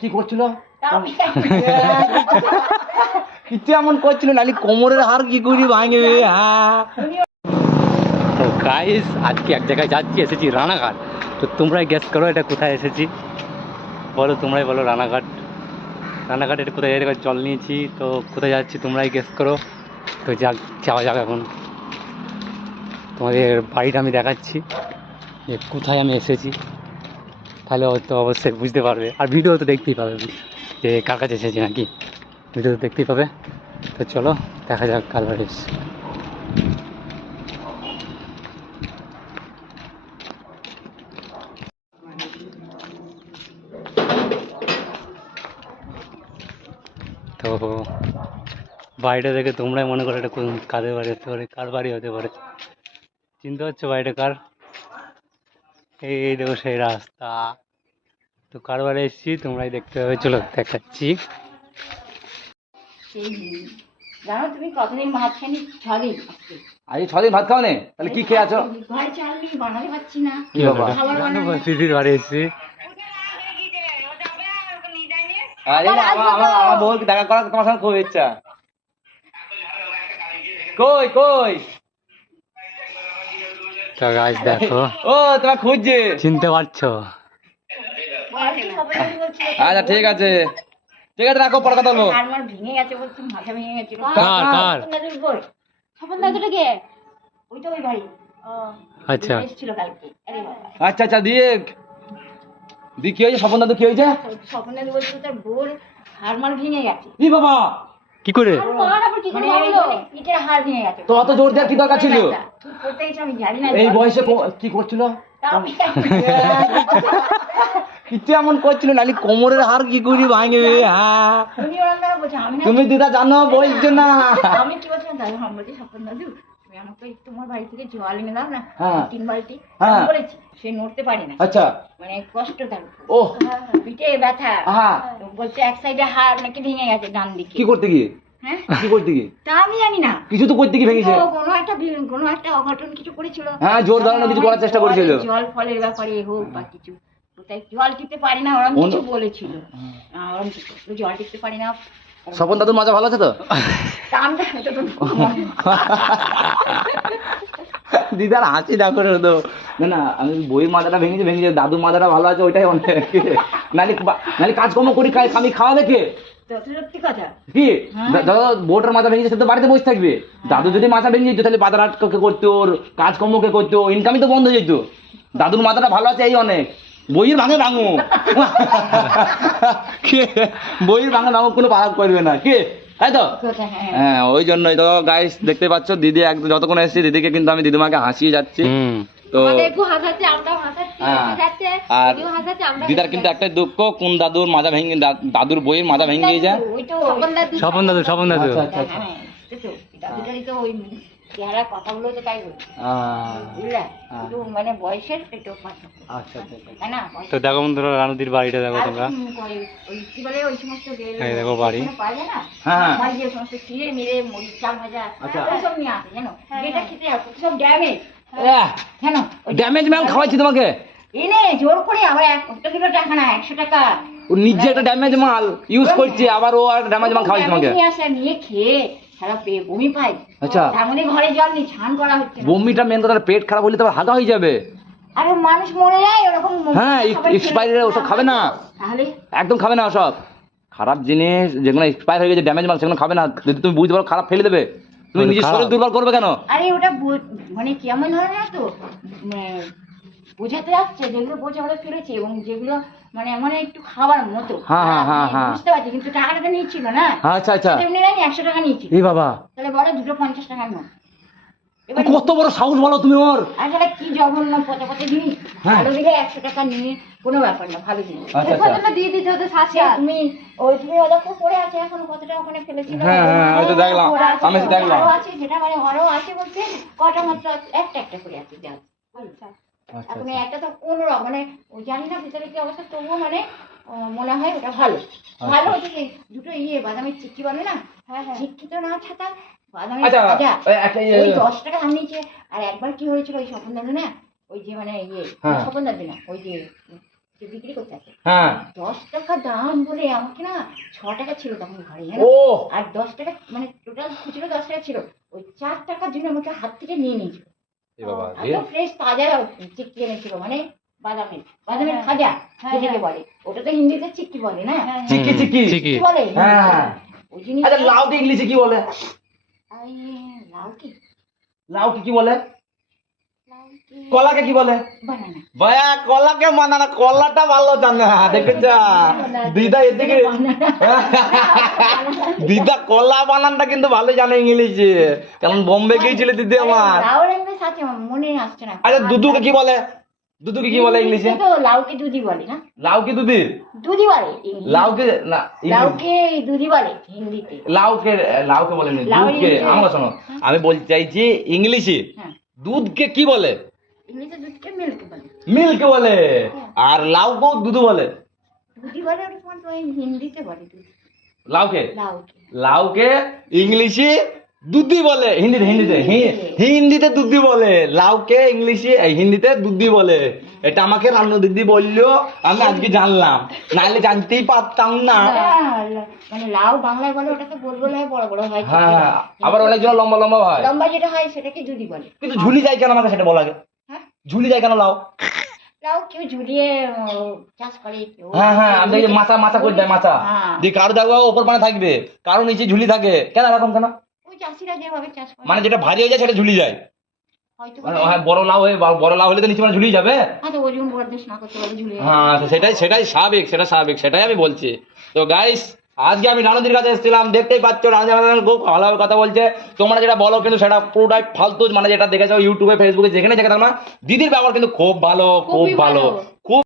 কি করছিল? কিছু এমন করছিল নালি কোমরের হার কি করি ভাঙবে হ্যাঁ। তো গাইস আজকে এক জায়গায় যাচ্ছি এসেছি রানাঘাট। তো তোমরাই গেস করো এটা কোথায় এসেছি। বলো তোমরাই বলো রানাঘাট। রানাঘাট এটা কোথায়? এরকম জল নিয়েছি তো কোথায় যাচ্ছি তোমরাই গেস করো। তো যাক যাওয়া যাক এখন। তোমাদের বাড়িটা আমি দেখাচ্ছি যে কোথায় আমি এসেছি। তাহলে হয়তো অবশ্যই বুঝতে পারবে। আর ভিডিও তো দেখতেই পাবে যে কার কাছে এসেছি নাকি? ভিডিও তো দেখতেই পাবে। তো চলো, দেখা যাক এসেছি। তো বাড়িটা দেখে তোমরাই মনে করো এটা কোন কাদের বাড়ি হতে পারে, কার বাড়ি হতে পারে? চিনতে পারছ বাড়িটা কার? এই দেখো সেই রাস্তা। তো কারবার এসেছি? তোমরাই দেখতে পাবে। চলো দেখাচ্ছি। জানো তুমি কতদিন ভাত খাইনি? ছদিন আজ ছদিন ভাত খাও তাহলে কি খেয়ে আছো? ঘরে চাল নেই বানাতে পারছি না। কি বাবা? খাবার বানানো। দিদির বাড়ি এসেছি। আরে আমার আমার আমার বউকে দেখা করার তোমার সঙ্গে খুব ইচ্ছা। কই কই? গাছ দেখো। ও তোমার খুঁজছে। চিনতে পারছ? আচ্ছা ঠিক আছে। ঠিক আছে রাখো পরে কথা বলব। বলছি কার? কার? আচ্ছা। এসেছিল কালকে আরে বাবা আচ্ছা আচ্ছা দিয়ে দি কি হয়েছে? স্বপন দাদু কি হয়েছে? স্বপন দাদু বলছিল তার বোর হাড়মার ভেঙে গেছে। ই বাবা! কি করে? মানে এই মানে তো অত জোর দেওয়ার কি দরকার ছিল? তুই করতে গেছিস আমি জানি না এই বয়সে কি করছিল? কিছু এমন করছিল নালি কোমরের হার কি করি ভাঙে হ্যাঁ। তুমি দিদা জানো। বলছো না। আমি কি বলছিলাম দাদু আমি বলছি স্বপন দাদু? তোমার বাড়ি থেকে জল এনে দাও না হ্যাঁ। তিন বালতি। হ্যাঁ। বলেছি সে নড়তে পারে না। আচ্ছা। মানে কষ্ট তার ওহ। পিঠে ব্যথা। হ্যাঁ। বলছে এক সাইডে হাড় নাকি ভেঙে গেছে ডান দিকে। কি করতে গিয়ে? হ্যাঁ? কি করতে গিয়ে? তা আমি জানি না। কিছু তো করতে গিয়ে ভেঙেছে। কোনো একটা কোনো একটা অঘটন কিছু করেছিল। হ্যাঁ, জোর দাঁড়ানো কিছু করার চেষ্টা করেছিল। জল- ফলের ব্যাপারে হোক বা কিছু। জল টিপতে পারি না ওরম কিছু বলেছিল। ওরম জল টিপতে পারি না। স্বপন দাদুর মাজা ভালো আছে তো? দিদার হাসি দেখো রে তো না না আমি বইয়ের মাথাটা ভেঙেছে ভেঙেছে। দাদুর মাথাটা ভালো আছে ওইটাই অনেক নালি কাজকর্ম করি খাই আমি খাওয়া দেখে। কি? হ্যাঁ। দাদা বোটার মাথা ভেঙেছে সে তো বাড়িতে বসে থাকবে। দাদু যদি মাথা ভেঙে যেত তাহলে বাজার হাট কে করতো ওর কাজকর্ম কে করতো ইনকামই তো বন্ধ হয়ে যেত। দাদুর মাথাটা ভালো আছে এই অনেক। বইয়ের ভাঙে। ভাঙু কে? বইয়ের ভাঙে ভাঙু কোনো পারাক করবে না। কি? তাই তো? হ্যাঁ। হ্যাঁ ওই জন্যই তো গাইস দেখতে পাচ্ছ দিদি একদম যতক্ষণ এসেছি দিদিকে কিন্তু আমি দিদিমাকে হাসিয়ে যাচ্ছি। হুম। তো একটু হ্যাঁ। আর দিদার কিন্তু একটাই দুঃখ কোন দাদুর মাজা ভেঙে দা- দাদুর বইয়ের মাজা ভেঙে যায় স্বপন দাদু স্বপন দাদু স্বপন দাদু। আচ্ছা, আচ্ছা, হ্যাঁ তো চেহারা কথাগুলো তো তাই বলছি। বুঝলে? হ্যাঁ। একটু মানে বয়সের একটু পার্থক্য। আচ্ছা আচ্ছা আচ্ছা। তাই না? তো দেখো বন্ধুরা রানুদির বাড়িটা দেখো তোমরা। কি ওই কি বলে ওই সমস্ত এই দেখো বাড়ি। পাওয়া যায় না? হ্যাঁ, হ্যাঁ। যে সমস্ত চিড়ে মিড়ে মরিচ চাল ভাজা আচ্ছা। ওইসব নিয়ে আসে জানো? যেটা খেতে আসো সব ড্যামেজ আহ, জানো? ড্যামেজ ম্যাম খাওয়াচ্ছি তোমাকে। এনে জোর করে আবার একটা কিলো টাকা না একশো টাকা। ও নিজে একটা ড্যামেজ মাল ইউজ করছে আবার ও আর ড্যামেজ মাল খাওয়াচ্ছি তোমাকে। নিয়ে আসে নিয়ে খেয়ে সারা পেয়ে বমি পাই আচ্ছা। তার ঘরে জল নেই স্নান করা হচ্ছে না। বমিটা মেন কথা পেট খারাপ হলে তো হাগা হয়ে যাবে। আরে মানুষ মরে যায় ওরকম হ্যাঁ, খেলে- ওসব খাবে না। তাহলে? একদম খাবে না ওসব। খারাপ জিনিস যেগুলো এক্সপায়ার হয়ে গেছে ড্যামেজ মাল সেগুলো খাবে না। যদি তুমি বুঝতে পারো খারাপ ফেলে দেবে। তুমি নিজের খারাপ। শরীর দুর্বল করবে কেন? আরে ওটা বু- মানে কেমন ধরনের তো? বোঝাতে যাচ্ছে যেগুলো বোঝা ওরা ফেলেছে এবং যেগুলো মানে এমন একটু খাবার মতো। হ্যাঁ, হ্যাঁ, হ্যাঁ। বুঝতে পারছি কিন্তু টাকাটা নিচ্ছিল না। আচ্ছা আচ্ছা। নেয়নি একশো টাকা নিচ্ছিল এই বাবা। তাহলে বলো দুটো পঞ্চাশ টাকার নোট কত বড় সাহস বলো তুমি ওর। আসলে কি জঘন্য পচা পচা জিনিস। ভালো দিলে একশো টাকা নিয়ে কোনো ব্যাপার না ভালো জিনিস। আচ্ছা আচ্ছা। দিয়ে দিতে হতো সাথে তুমি ওই তুমি ওদেরকে পড়ে আছে এখন কতটা ওখানে ফেলেছিল? হ্যাঁ, হ্যাঁ, দেখলাম। আছে, আমি দেখলাম। আছে যেটা মানে আরও আছে বলতে কটা মাত্র আছে, একটা একটা করে আছে যা আচ্ছা। এখন এই একটা তো কোন রকম মানে জানি না ভিতরে কি অবস্থা তবুও মানে মনে হয় ওটা ভালো। ভালো হচ্ছে কি, দুটো ইয়ে বাদামের চিক্কি বলে না চিক্কি তো না ছাতা বাদামের আচ্ছা, ভাজা ওই ইয়ে- ওই দশ টাকা দাম নিয়েছে আর একবার কি হয়েছিল ওই স্বপন দাদু না ওই যে মানে ইয়ে হ্যাঁ। স্বপন দাদু না ওই যে যে বিক্রি করতে আসে। হ্যাঁ। দশ টাকা দাম বলে আমাকে না ছ টাকা ছিল তখন ঘরে আর দশ টাকা মানে টোটাল খুচরো দশ টাকা ছিল ওই চার টাকার জন্য আমাকে হাত থেকে নিয়ে নিয়েছিল। এ বাবা একদম ফ্রেশ তাজা চিক্কি এনেছিল মানে বাদামের বাদামের খাজা যেটাকে বলে। ওটা তো হিন্দিতে চিক্কি বলে না? চিকি চিক্কি চিকি কি বলে হ্যাঁ ওই জিনিস আচ্ছা লাউকে ইংলিশে কি বলে? কি? লাউকে কি বলে? কলাকে কি বলে? ভাইয়া কলাকে মানা না কলাটা ভালো জানে। দেখেছ দিদা এদিকে দিদা কলা বানানটা কিন্তু ভালো জানে ইংলিশে। কারণ বোম্বে গিয়েছিল দিদি আমার। আমার আচ্ছা দুদুকে কি বলে? দুদুকে কি বলে ইংলিশে? লাউকে দুধি বলে না। লাউকে দুদি দুধি বলে লাউকে না লাউকে দুধি বলে হিন্দিতে। লাউকে লাউকে বলে দুধকে। ইংলিশে- শোনো আমি বলতে চাইছি ইংলিশে। হ্যাঁ। দুধকে কি বলে? ইংলিশে দুধকে মিল্ক বলে। মিল্ক বলে? আর দুধ বলে? দুধি হিন্দিতে বলে দুধ? লাউকে? লাউকে। ইংলিশে দুধি বলে। হিন্দিতে হিন্দিতে হিন্দিতে। দুধি বলে। লাউকে ইংলিশে হিন্দিতে দুধি বলে। এটা আমাকে রান্না দিদি বলল আমি আজকে জানলাম। নাহলে জানতেই পারতাম না। মানে লাউ বাংলায় বলে ওটা তো গোল গোল হয় বড় বড় হয়। হ্যাঁ আবার অনেকজন লম্বা লম্বা হয়। লম্বা যেটা হয় সেটাকে দুধি বলে। কিন্তু ঝুলি যায় কেন আমাকে সেটা বলা হ্যাঁ ঝুলি যায় কেন লাউ? লাউ কেউ ঝুলিয়ে চাষ করে কেউ। হ্যাঁ হ্যাঁ আমি দেখি মাছা মাছা করে দেয় মাছা? হ্যাঁ। দিয়ে কারও দেখব ওপর পানে থাকবে কারও নিচে ঝুলি থাকে। কেন এরকম কেন? ওই চাষিরা যেভাবে চাষ করে। মানে যেটা ভারী হয়ে যায় সেটা ঝুলি যায়। মানে হ্যাঁ বড় লাউ হয়ে বড় লাউ হলে তো নিচে মানে ঝুলি যাবে? ঝুলিয়ে হ্যাঁ সেটাই সেটাই স্বাভাবিক সেটা স্বাভাবিক সেটাই আমি বলছি। তো গাইস আজকে আমি নানাদির কাছে এসেছিলাম দেখতেই পাচ্ছ আমাদের খুব ভালোভাবে কথা বলছে তোমরা যেটা বলো কিন্তু সেটা পুরোটাই ফালতু মানে যেটা দেখেছ ইউটিউবে ফেসবুকে যেখানে যেখানে তোমরা দিদির ব্যবহার কিন্তু খুব ভালো খুব ভালো। খুব